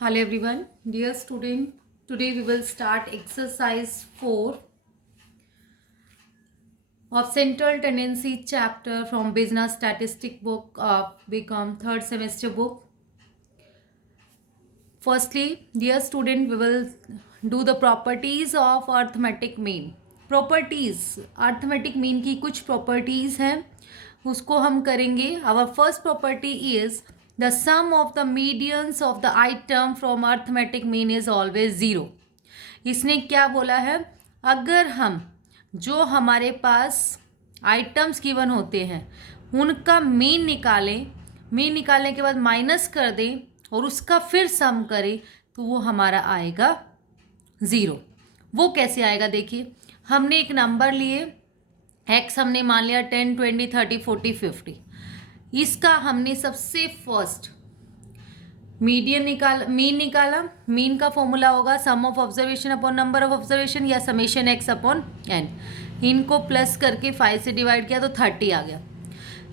Hello everyone, dear student. Today we will start exercise 4 of Central Tendency chapter from Business Statistic book of BCom third semester book. Firstly, dear student, we will do the properties of arithmetic mean. Properties arithmetic mean की कुछ properties हैं, उसको हम करेंगे. Our first property is the sum of the medians of the item from arithmetic mean is always 0. इसने क्या बोला है, अगर हम जो हमारे पास आइटम्स गिवन होते हैं उनका मीन निकालें, मीन निकालने के बाद माइनस कर दें और उसका फिर सम करें तो वो हमारा आएगा 0. वो कैसे आएगा, देखिए हमने एक नंबर लिए x, हमने मान लिया 10, 20, 30, 40, 50. इसका हमने सबसे फर्स्ट मीडियन मीन निकाला. मीन का फॉर्मूला होगा sum of observation upon number of observation या समेशन x अपॉन n. इनको प्लस करके 5 से डिवाइड किया तो 30 आ गया.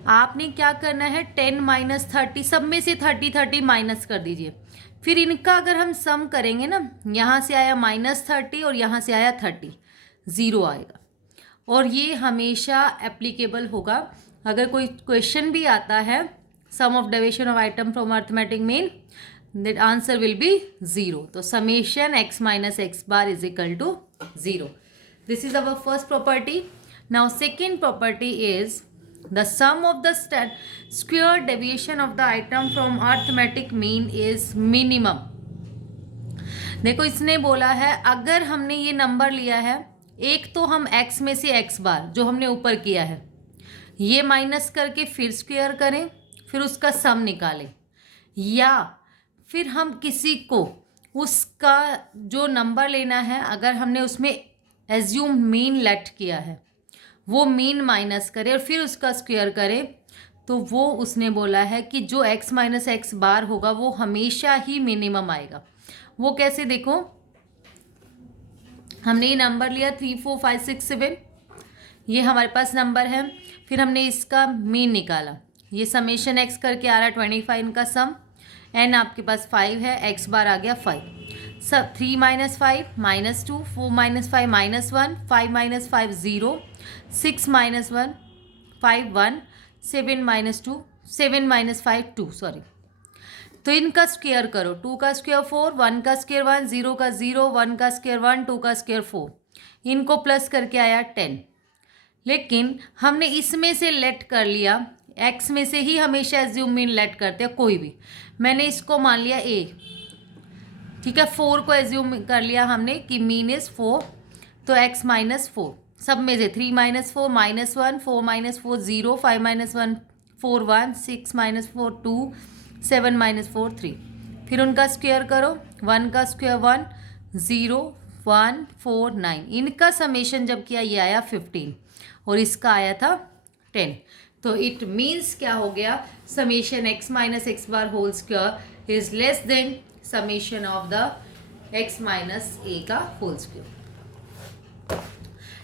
आपने क्या करना है, 10 माइनस 30, सब में से 30 माइनस कर दीजिए. फिर इनका अगर हम सम करेंगे ना, यहाँ से आया -30 और यहाँ से आया 30, 0 आएगा. और ये हमेशा एप्लीकेबल होगा. अगर कोई क्वेश्चन भी आता है sum of deviation of item from arithmetic mean, that answer will be 0. तो summation x minus x bar is equal to 0. This is our first property. Now second property is the sum of the square deviation of the item from arithmetic mean is minimum. देखो इसने बोला है अगर हमने ये number लिया है, एक तो हम x में से x बार जो हमने ऊपर किया है ये माइनस करके फिर स्क्वायर करें, फिर उसका सम निकालें, या फिर हम किसी को उसका जो नंबर लेना है अगर हमने उसमें एज्यूम मीन लेट किया है वो मीन माइनस करे और फिर उसका स्क्वायर करे, तो वो उसने बोला है कि जो x माइनस एक्स बार होगा वो हमेशा ही मिनिमम आएगा. वो कैसे, देखो हमने ये नंबर लिया 3, 4, 5, 6, 7, ये हमारे पास नंबर है. फिर हमने इसका मीन निकाला, ये समेशन x करके आ रहा है 25. इनका सम n आपके पास 5 है, x बार आ गया 5. सब 3 minus 5 -2, 4 minus 5 -1, 5 minus 5 0, 6 minus 1 5 1, 7 minus 2 7 minus 5 2, sorry. तो इनका स्क्वायर करो, 2 का स्क्वायर 4, 1 का स्क्वायर 1, 0 का 0, 1 का स्क्वायर 1, 2 का स्क्वायर 4. इनको प्लस करके आया 10. लेकिन हमने इसमें से लेट कर लिया, x में से ही हमेशा एज्यूम मीन लेट करते हैं कोई भी. मैंने इसको मान लिया a, ठीक है. 4 को एज्यूम कर लिया हमने कि मीन इज 4, तो x माइनस 4, सब में से 3 minus 4 -1, 4 minus 4 0, 5 minus 1 4 1, 6 minus 4 2, 7 minus 4 3. फिर उनका स्क्वायर करो, 1 का स्क्वायर 1, 0 1 4 9. इनका समेशन जब किया ये आया 15 और इसका आया था 10. तो इट मीन्स क्या हो गया, summation x minus x bar whole square is less than summation of the x minus a का whole square.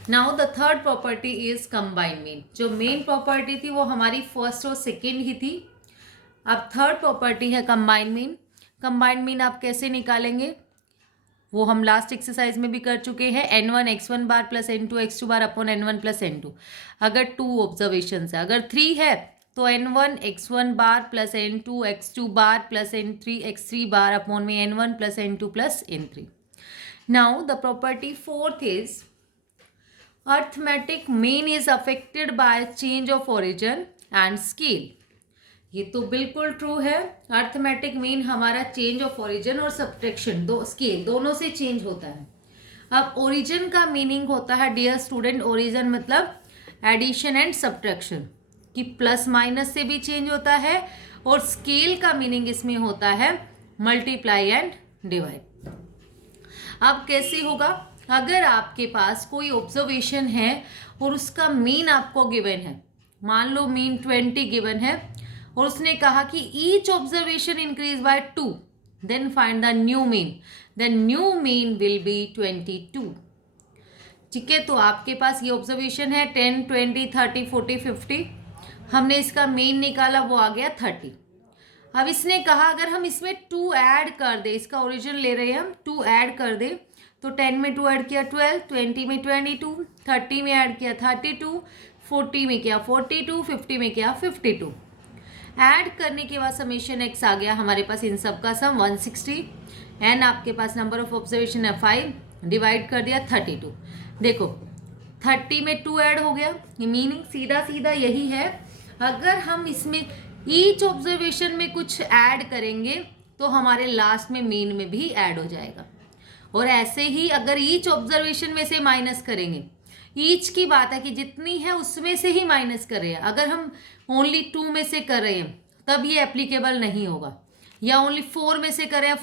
Now the third property is combined mean. जो मेन प्रॉपर्टी थी वो हमारी फर्स्ट और सेकेंड ही थी. अब थर्ड प्रॉपर्टी है कंबाइंड मीन. कंबाइंड मीन आप कैसे निकालेंगे वो हम लास्ट एक्सरसाइज में भी कर चुके हैं. n1 x1 bar plus n2 x2 bar upon n1 plus n2. अगर 2 ऑब्जर्वेशन है, अगर 3 है तो n1 x1 bar plus n2 x2 bar plus n3 x3 bar upon में n1 plus n2 plus n3. Now the property fourth is arithmetic mean is affected by change of origin and scale. ये तो बिल्कुल true है. Arithmetic mean हमारा change of origin और subtraction scale दोनों से change होता है. अब ओरिजिन का मीनिंग होता है डियर स्टूडेंट, ओरिजिन मतलब एडिशन एंड सब्ट्रैक्शन कि प्लस माइनस से भी चेंज होता है, और स्केल का मीनिंग इसमें होता है मल्टीप्लाई एंड डिवाइड. अब कैसे होगा, अगर आपके पास कोई ऑब्जर्वेशन है और उसका मीन आपको गिवन है, मान लो मीन 20 गिवन है और उसने कहा कि each observation increase by 2, then find the new mean. The new mean will be 22. ठीक है, तो आपके पास ये ऑब्जर्वेशन है 10 20 30 40 50. हमने इसका मीन निकाला, वो आ गया 30. अब इसने कहा अगर हम इसमें 2 ऐड कर दे, इसका ओरिजिन ले रहे हैं हम, 2 ऐड कर दे, तो 10 में 2 ऐड किया 12, 20 में 22, 30 में ऐड किया 32, 40 में किया 42, 50 में किया 52। ऐड करने के बाद समेशन एक्स आ गया हमारे पास इन सब का सम 160, एन आपके पास नंबर ऑफ ऑब्जर्वेशन है 5, डिवाइड कर दिया 32। देखो 30 में 2 ऐड हो गया, मीनिंग सीधा सीधा यही है, अगर हम इसमें ईच ऑब्जर्वेशन में कुछ ऐड करेंगे तो हमारे लास्ट में मीन में भी ऐड हो जाएगा। और ऐसे ही अगर ईच ऑब्जर्वेशन में से माइनस करेंगे, ईच की बात है कि जितनी है उसमें से ही माइनस कर रहे हैं, अगर हम ओनली 2 में से कर रहे हैं तब ये एप्लीकेबल नहीं होगा, या ओनली 4 में से कर रहे हैं,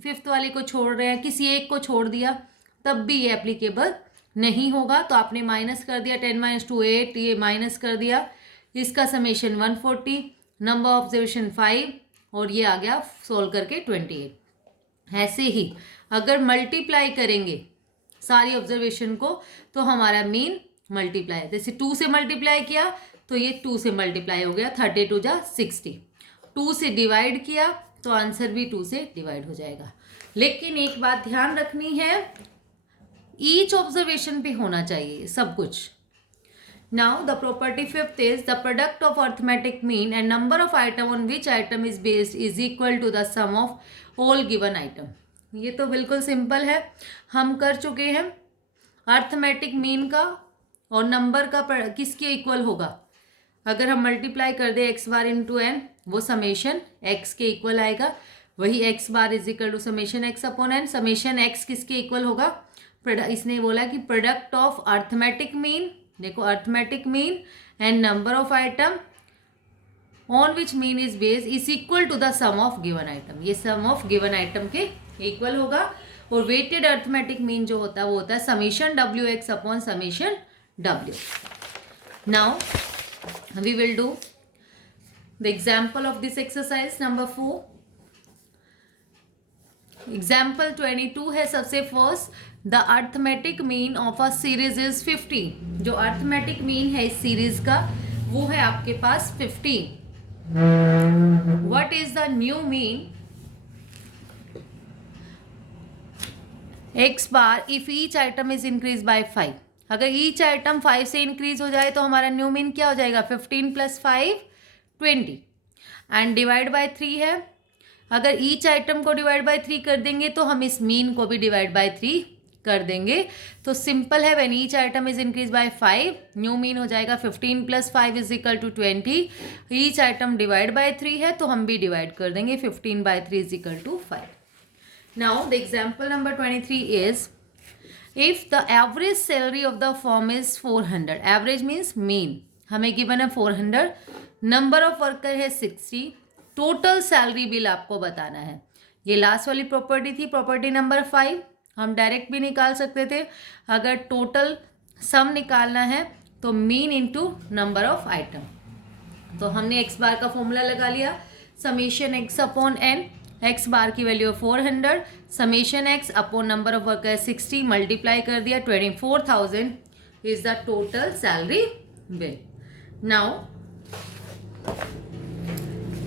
5th वाले को छोड़ रहे हैं, किसी एक को छोड़ दिया, तब भी ये एप्लीकेबल नहीं होगा। तो आपने माइनस कर दिया 10 - 2 8, ये माइनस कर दिया, इसका समेशन 140, नंबर ऑब्जर्वेशन 5, और ये आ गया सोल्व करके 28। ऐसे ही अगर मल्टीप्लाई करेंगे सारी ऑब्जर्वेशन को तो हमारा मीन मल्टीप्लाई, जैसे 2 से मल्टीप्लाई किया तो ये 2 से मल्टीप्लाई हो गया, 32 जा 60, 2 से डिवाइड किया तो आंसर भी 2 से डिवाइड हो जाएगा। लेकिन एक बात ध्यान रखनी है, ईच ऑब्जर्वेशन पे होना चाहिए सब कुछ। Now the property 5th is the product of arithmetic mean and number of item on which item is based is equal to the sum of all given item। ये तो बिल्कुल सिंपल है, हम कर चुके हैं। अर्थमेटिक मीन का और नंबर का किसके इक्वल होगा, अगर हम मल्टीप्लाई कर दे एक्स बार इंटू एन, वो समेशन एक्स के इक्वल आएगा, वही x bar is equal to summation x upon n. Summation x किसके इक्वल होगा, इसने बोला कि प्रोडक्ट ऑफ अर्थमेटिक मीन, देखो arithmetic mean and number of item on which mean is based is equal to the sum of given item, ये sum of given item के equal होगा। और वेटेड अर्थमेटिक मीन जो होता है वो होता है summation W X upon summation W. Now we will do the example of this exercise number 4। Example 22 है सबसे first, the arithmetic mean of a series is 50। जो अर्थमेटिक मीन है इस सीरीज का वो है आपके पास 50। What is the new mean x bar if each item is increase by 5। अगर ईच आइटम 5 से इंक्रीज हो जाए तो हमारा न्यू मीन क्या हो जाएगा, 15 + 5 20, एंड डिवाइड बाय 3 है। अगर ईच आइटम को डिवाइड बाय 3 कर देंगे तो हम इस मीन को भी डिवाइड बाय 3 कर देंगे। तो सिंपल है, when each item is increase by 5, new mean हो जाएगा 15 + 5 is equal to 20। Each item divide by 3 है तो हम भी डिवाइड कर देंगे, 15/3 is equal to 5। Now the example number 23 is, if the average salary of the firm is 400, average means mean, हमें given है 400, नंबर ऑफ वर्कर है 60, total salary bill आपको बताना है। ये लास्ट वाली प्रॉपर्टी थी, प्रॉपर्टी नंबर 5, हम डायरेक्ट भी निकाल सकते थे। अगर टोटल सम निकालना है तो mean into number of item, तो हमने एक्स बार का फॉर्मूला लगा लिया, summation x upon n, x bar की वैल्यू है 400, summation x upon number of worker 60, multiply कर दिया, 24,000 is the total salary bill. Now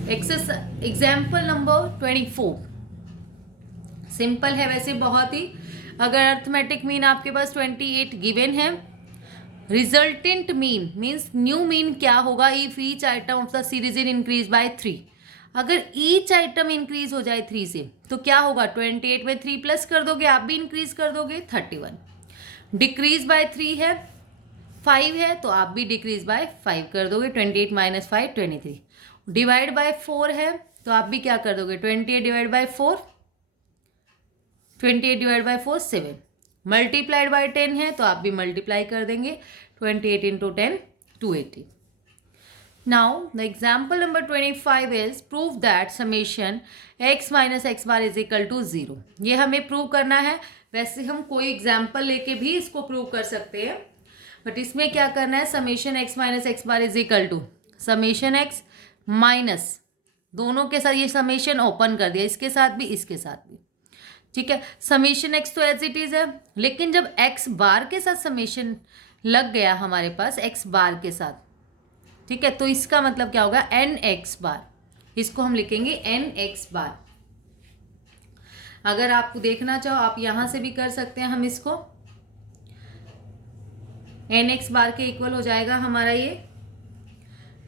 example number 24 simple है वैसे बहुत ही। अगर अर्थमेटिक मीन आपके पास 28 गिवन है, resultant mean means new mean क्या होगा, if each item of the series in increase by 3। अगर ईच आइटम इंक्रीज हो जाए 3 से तो क्या होगा, 28 में 3 प्लस कर दोगे, आप भी इंक्रीज कर दोगे 31। डिक्रीज बाय 3 है, 5 है तो आप भी डिक्रीज बाय 5 कर दोगे, 28 - 5 23। डिवाइड बाय 4 है तो आप भी क्या कर दोगे, 28 divide by 4, 28 divide by 4 7। Multiplied by 10 है तो आप भी मल्टीप्लाई कर देंगे, 28 into 10 280। Now the example number 25 is, prove that summation x minus x bar is equal to 0। ये हमें प्रूव करना है, वैसे हम कोई एग्जाम्पल लेके भी इसको प्रूव कर सकते हैं, बट इसमें क्या करना है, summation x minus x bar is equal to summation x minus, दोनों के साथ ये समेशन ओपन कर दिया, इसके साथ भी इसके साथ भी, ठीक है। समेशन एक्स तो एज इट इज है, लेकिन जब एक्स बार के साथ समेशन लग गया हमारे पास एक्स बार के साथ, ठीक है, तो इसका मतलब क्या होगा, एन एक्स बार, इसको हम लिखेंगे एन एक्स बार। अगर आप देखना चाहो आप यहां से भी कर सकते हैं, हम इसको एन एक्स बार के इक्वल हो जाएगा हमारा ये।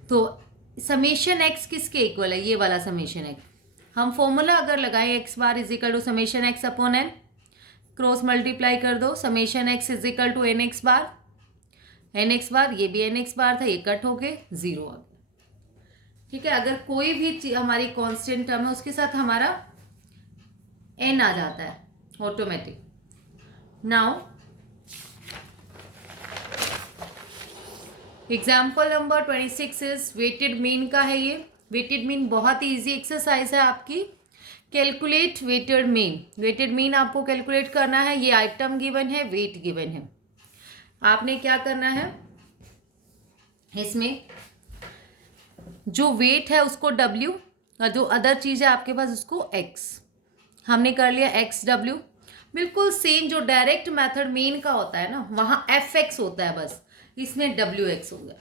तो समेशन एक्स किसके इक्वल है, ये वाला समेशन एक्स। हम फॉर्मूला अगर लगाएं x bar is equal to summation x upon n, cross multiply कर दो, summation x is equal to n x bar, n x bar, ये भी एन एक्स बार था, ये कट होके 0 आ गया। ठीक है, अगर कोई भी हमारी कांस्टेंट टर्म है उसके साथ हमारा एन आ जाता है automatic. Now example number 26 is weighted mean का है ये। वेटेड मीन बहुत ही ईजी एक्सरसाइज है आपकी। Calculate weighted mean. Weighted mean आपको कैलकुलेट करना है। ये आइटम गिवन है, वेट गिवन है। आपने क्या करना है, इसमें जो वेट है उसको W और जो अदर चीज़ है आपके पास उसको X। हमने कर लिया XW। बिल्कुल सेम जो डायरेक्ट मेथड मीन का होता है ना, वहाँ FX होता है, बस इसमें WX हो गया।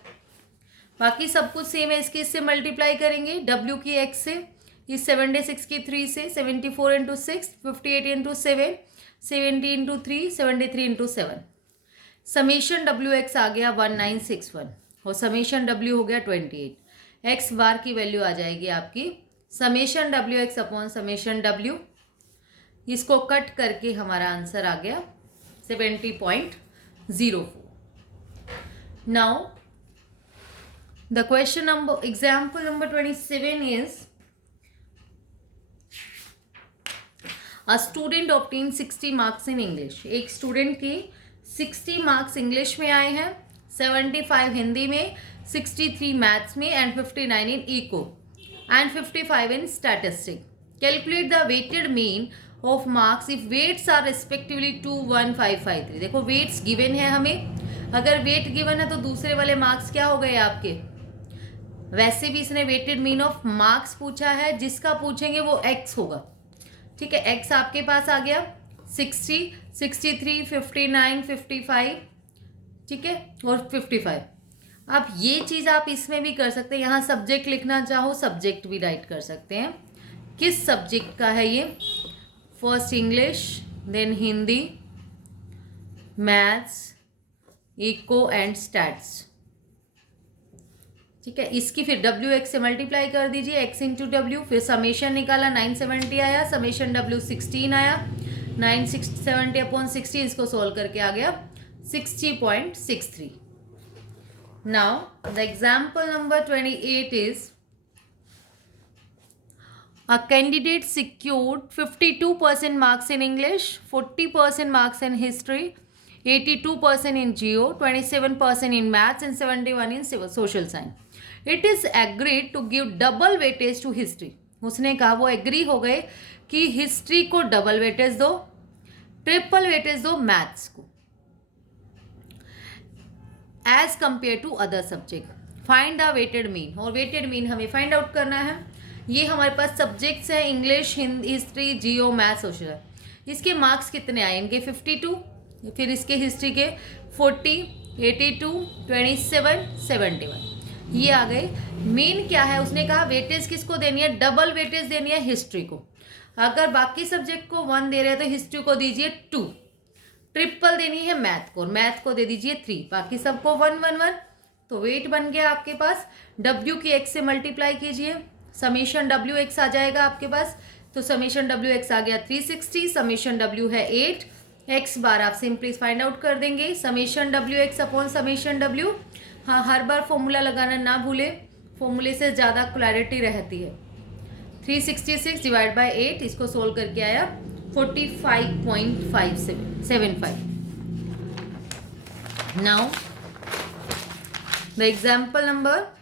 बाकी सब कुछ सेम है। इससे मल्टीप्लाई करेंगे W की X से, इस 76 की 3 से, 74 into 6, 58 into 7, 70 into 3, 73 into 7। Summation WX आ गया 1961 और समेशन W हो गया 28। एक्स बार की वैल्यू आ जाएगी आपकी summation WX upon summation W। इसको कट करके हमारा आंसर आ गया 70.04। Now the question number example number 27 is a student obtain 60 marks in English. एक स्टूडेंट के 60 मार्क्स इंग्लिश में आए हैं, 75 हिंदी में, 63 मैथ्स में and 59 in eco and 55 in statistic. Calculate the weighted mean of marks if weights are respectively 2, 1, 5, 5, 3। देखो weights given है हमें, अगर वेट गिवन है तो दूसरे वाले मार्क्स क्या हो गए आपके। वैसे भी इसने वेटेड मीन ऑफ मार्क्स पूछा है, जिसका पूछेंगे वो एक्स होगा। ठीक है, एक्स आपके पास आ गया 60, 63, 59, 55, ठीक है, और 55। अब ये चीज़ आप इसमें भी कर सकते हैं, यहाँ सब्जेक्ट लिखना चाहो सब्जेक्ट भी राइट कर सकते हैं। किस सब्जेक्ट का है ये, first English, then Hindi, maths, eco and stats. ठीक है, इसकी फिर WX से मल्टीप्लाई कर दीजिए, x इंटू डब्ल्यू, फिर समेशन निकाला 970 आया, समेशन W 16 आया, 970 अपॉन 60, इसको सोल्व करके आ गया 60.63। Now the example number 28 is a candidate secured 52% marks in English, 40% marks in history, 82% in geo, 27% in maths and 71 in social science. It is agreed to give double weightage to history. उसने कहा, वो agree हो गए कि history को double weightage दो, triple weightage दो maths को as compare to other subject. Find the weighted mean, और वेटेड मीन हमें फाइंड आउट करना है। ये हमारे पास सब्जेक्ट्स हैं English, Hindi, history, geo, maths, social. इसके मार्क्स कितने आए, इनके 52, फिर इसके हिस्ट्री के 40, 82, 27, 71, ये आ गए। मीन क्या है, उसने कहा वेटेज किसको देनी है, डबल वेटेज देनी है हिस्ट्री को। अगर बाकी सब्जेक्ट को 1 दे रहे हैं तो हिस्ट्री को दीजिए 2, ट्रिपल देनी है मैथ को, और मैथ को दे दीजिए 3, बाकी सबको 1, 1, 1। तो वेट बन गया आपके पास, W की x से मल्टीप्लाई कीजिए, समेशन WX आ जाएगा आपके पास। तो समेशन WX आ गया 360, समेशन W है 8, x बार आप सिंपली फाइंड आउट कर देंगे, summation WX upon summation W। हाँ, हर बार फॉर्मूला लगाना ना भूले, फॉर्मूले से ज़्यादा क्लैरिटी रहती है। 366 डिवाइड बाई 8, इसको सोल्व करके आया 45.575। Now the example number,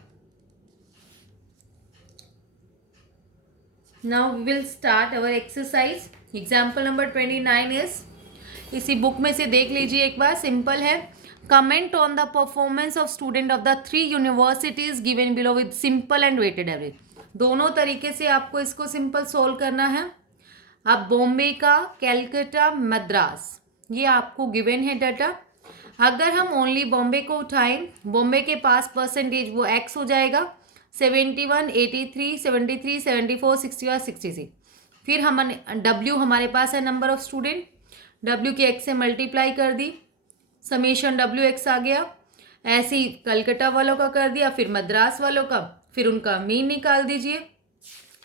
now we will start our exercise. Example number 29 is, इसी बुक में से देख लीजिए एक बार, सिंपल है। Comment on the performance of student of the 3 universities given below with simple and weighted average. दोनों तरीके से आपको इसको सिंपल सोल्व करना है। अब बॉम्बे का, कैलकाटा, मद्रास, ये आपको गिवन है डाटा। अगर हम ओनली बॉम्बे को उठाएं, बॉम्बे के पास परसेंटेज वो x हो जाएगा, 71, 83, 73, 74, 60 और 66। फिर हमने W हमारे पास है नंबर ऑफ स्टूडेंट, W के x से मल्टीप्लाई कर दी, समेशन WX आ गया। ऐसे ही कलकत्ता वालों का कर दिया, फिर मद्रास वालों का, फिर उनका मीन निकाल दीजिए।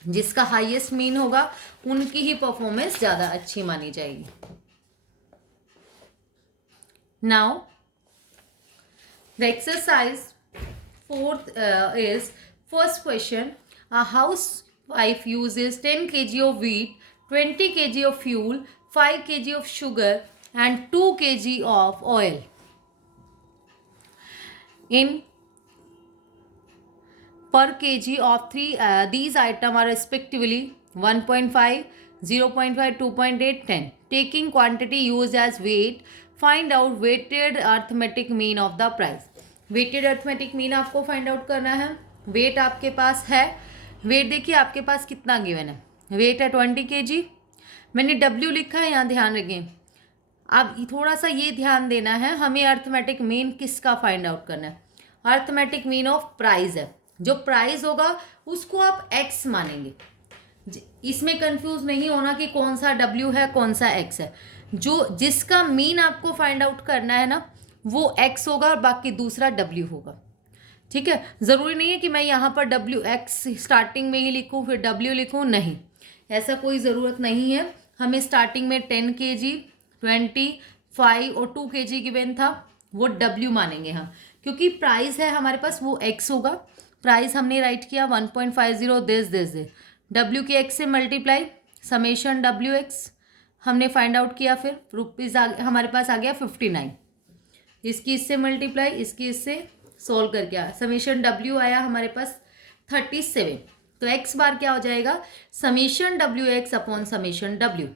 जिसका हाईएस्ट मीन होगा उनकी ही परफॉर्मेंस ज़्यादा अच्छी मानी जाएगी। Now the exercise fourth is first question, a housewife uses 10 kg of wheat, 20 kg of fuel, 5 kg of sugar and 2 kg of oil. In per kg of these items are respectively 1.5, 0.5, 2.8, 10. Taking quantity used as weight, find out weighted arithmetic mean of the price. Weighted arithmetic mean आपको find out करना है। Wait आपके पास है, wait देखिए आपके पास कितना given है, wait है 20 kg। मैंने W लिखा है, यहाँ ध्यान रखें। अब थोड़ा सा ये ध्यान देना है, हमें अर्थमेटिक मीन किसका फाइंड आउट करना है। अर्थमेटिक मीन ऑफ प्राइस है, जो प्राइस होगा उसको आप x मानेंगे। इसमें कंफ्यूज नहीं होना कि कौन सा W है कौन सा x है। जो जिसका मीन आपको फाइंड आउट करना है ना, वो x होगा और बाकी दूसरा W होगा। ठीक है, ज़रूरी नहीं है कि मैं यहाँ पर WX स्टार्टिंग में ही लिखूँ फिर W लिखूँ, नहीं, ऐसा कोई ज़रूरत नहीं है। हमें स्टार्टिंग में 10 kg, 20, 5 और 2 kg गिवन था, वो W मानेंगे हम, क्योंकि प्राइस है हमारे पास वो x होगा। प्राइस हमने राइट किया 1.50 दिस W के x से मल्टीप्लाई, समेशन WX हमने फाइंड आउट किया, फिर रुपीज़ हमारे पास आ गया 59। इसकी इससे मल्टीप्लाई, इसकी इससे सोल्व करके आया, समेशन W आया हमारे पास 37। तो x बार क्या हो जाएगा, summation WX upon summation W,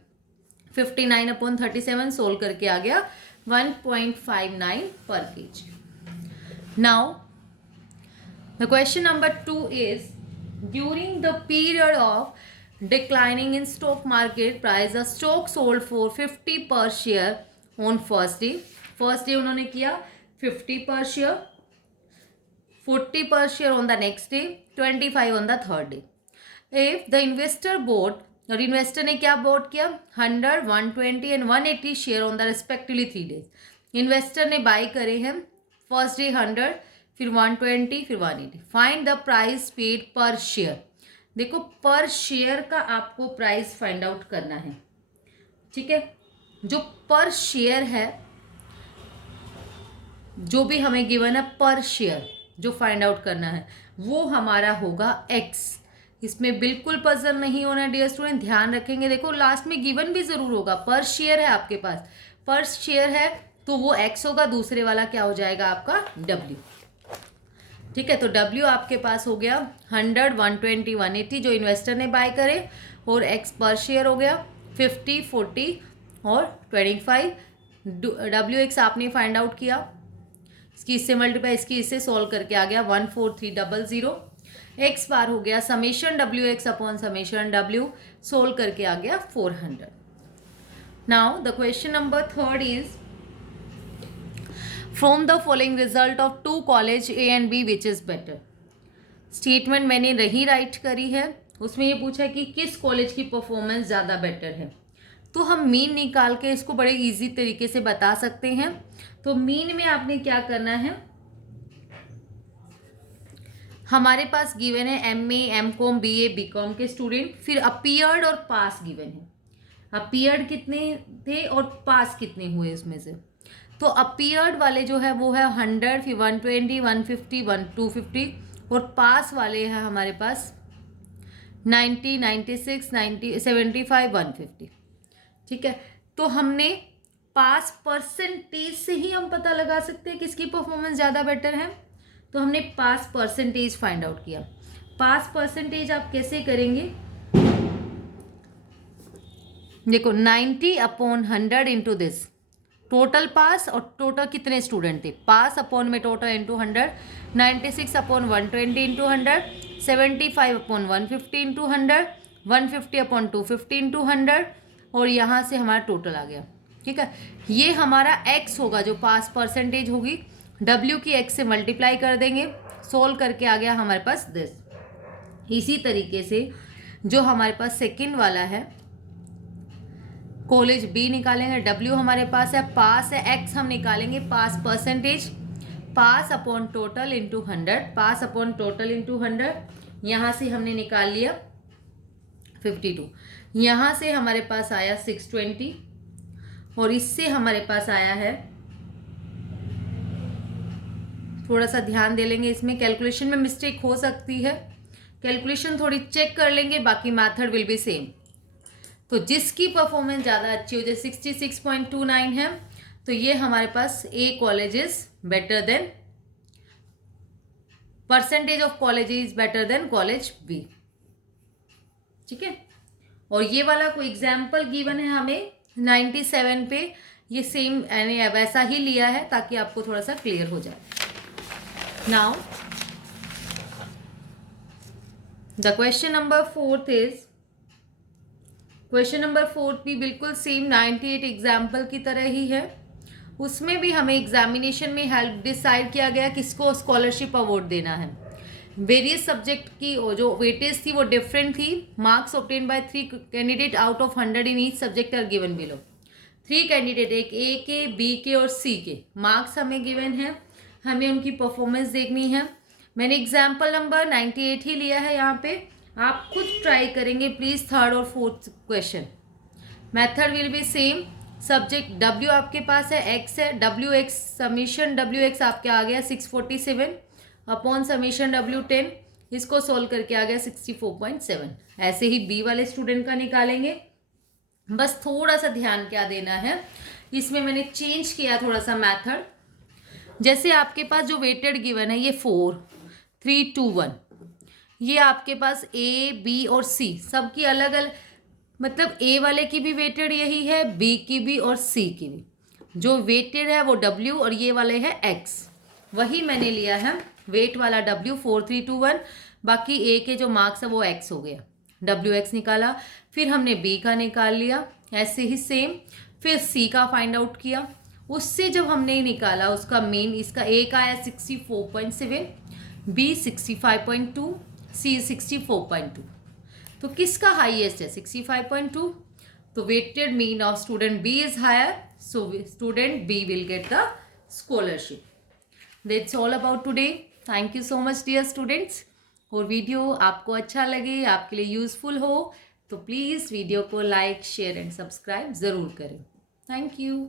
59 upon 37 solve करके आ गया 1.59 पर kg। Now the question number 2 is, during the period of declining in stock market price, the stock sold for 50 per share on first day. First day उन्होंने किया 50 per share, 40 per share on the next day, 25 on the third day. If the investor bought, और investor ने क्या bot किया, 100, 120 and 180 share on the respectively 3 days. Investor ने by करे हैं first day 100, फिर 120, फिर 180। फाइंड द प्राइस पेड पर शेयर। देखो पर शेयर का आपको प्राइस फाइंड आउट करना है। ठीक है, जो पर शेयर है, जो भी हमें गिवन है पर शेयर जो फाइंड आउट करना है, वो हमारा होगा x। इसमें बिल्कुल पजल नहीं होना डियर स्टूडेंट, ध्यान रखेंगे। देखो लास्ट में गिवन भी जरूर होगा, पर शेयर है आपके पास, पर शेयर है तो वो x होगा, दूसरे वाला क्या हो जाएगा आपका w। ठीक है, तो W आपके पास हो गया 100, 120, 180 जो इन्वेस्टर ने बाय करे, और X पर शेयर हो गया 50, 40 और 25। WX आपने फाइंड आउट किया, इसकी इससे मल्टीप्लाई, इसकी इससे सॉल्व करके आ गया 14300। X बार हो गया summation WX upon summation W, solve करके आ गया 400। Now the question number 3 is, from the following result of 2 college A and B which is better. Statement मैंने नहीं राइट करी है, उसमें ये पूछा कि किस कॉलेज की परफॉर्मेंस ज़्यादा बेटर है। तो हम मीन निकाल के इसको बड़े इजी तरीके से बता सकते हैं। तो मीन में आपने क्या करना है, हमारे पास गिवन है MA, MCOM, BA, BCOM के स्टूडेंट, फिर अपीयर्ड और पास गिवन है। अपीयर्ड कितने थे और पास कितने हुए इसमें से, तो अपीयर्ड वाले जो है वो है 100, फिर 120, 150, 250, और पास वाले हैं हमारे पास 90, 96, 90, 75, 150। ठीक है, तो हमने पास परसेंटेज से ही हम पता लगा सकते हैं किसकी परफॉर्मेंस ज़्यादा बेटर है। तो हमने पास परसेंटेज फाइंड आउट किया। पास परसेंटेज आप कैसे करेंगे, देखो 90 अपॉन 100 इंटू दिस, टोटल पास और टोटल कितने स्टूडेंट थे, पास अपॉन में total into 100, 96 upon 120 into 100, 75 upon 150 into 100, 150 upon 250 into 100, और यहाँ से हमारा टोटल आ गया। ठीक है, ये हमारा x होगा जो पास परसेंटेज होगी, w की x से मल्टीप्लाई कर देंगे, सोल्व करके आ गया हमारे पास दिस। इसी तरीके से जो हमारे पास सेकंड वाला है, कॉलेज बी निकालेंगे, डब्ल्यू हमारे पास है, पास है, एक्स हम निकालेंगे, पास परसेंटेज, पास अपॉन टोटल इंटू 100, पास अपॉन टोटल इंटू 100, यहाँ से हमने निकाल लिया 52, यहाँ से हमारे पास आया 620 और इससे हमारे पास आया है, थोड़ा सा ध्यान दे लेंगे, इसमें कैलकुलेशन में मिस्टेक हो सकती है, कैलकुलेशन थोड़ी चेक कर लेंगे, बाकी मैथड विल बी सेम। तो जिसकी परफॉर्मेंस ज़्यादा अच्छी हो जाए 66.29 है, तो ये हमारे पास A college is better than, percentage of college is better than college B. ठीक है, और ये वाला कोई एग्जाम्पल गिवन है हमें 97 पे, ये सेम वैसा ही लिया है ताकि आपको थोड़ा सा क्लियर हो जाए। Now the question number 4 is, question number 4 भी बिल्कुल सेम 98 एग्जाम्पल की तरह ही है। उसमें भी हमें एग्जामिनेशन में हेल्प डिसाइड किया गया किसको स्कॉलरशिप अवार्ड देना है। वेरियस सब्जेक्ट की जो वेटेज थी वो डिफरेंट थी। Marks obtain by 3 candidate out of 100 in each subject are given below. 3 candidate, एक ए के, बी के और सी के मार्क्स हमें गिवन है, हमें उनकी परफॉर्मेंस देखनी है। मैंने एग्जाम्पल नंबर 98 ही लिया है यहाँ पे, आप खुद ट्राई करेंगे प्लीज। 3rd और 4th question method will be same. Subject W आपके पास है, एक्स है, W x summation W x आपके आ गया 647 अपॉन समीशन डब्ल्यू 10, इसको सोल्व करके आ गया 64.7। ऐसे ही बी वाले स्टूडेंट का निकालेंगे। बस थोड़ा सा ध्यान क्या देना है, इसमें मैंने चेंज किया थोड़ा सा मैथड। जैसे आपके पास जो वेटेड गिवन है ये 4 3 2 1, ये आपके पास ए बी और सी सबकी अलग अलग, मतलब ए वाले की भी वेटेड यही है, बी की भी और सी की भी। जो वेटेड है वो डब्ल्यू और ये वाले है एक्स, वही मैंने लिया है वेट वाला डब्ल्यू 4 3 2 1। बाकी ए के जो मार्क्स है वो एक्स हो गया, डब्ल्यू एक्स निकाला। फिर हमने बी का निकाल लिया, ऐसे ही सेम। फिर सी का फाइंड आउट किया, उससे जब हमने निकाला उसका मेन, इसका ए का आया 64.7, बी 65.2, सी 64.2। तो किसका हाईएस्ट है 65.2, तो weighted mean of student B is higher, so student B will get the scholarship. That's all about today. Thank you so much dear students. और वीडियो आपको अच्छा लगे, आपके लिए यूजफुल हो, तो प्लीज़ वीडियो को लाइक शेयर एंड सब्सक्राइब ज़रूर करें। Thank you.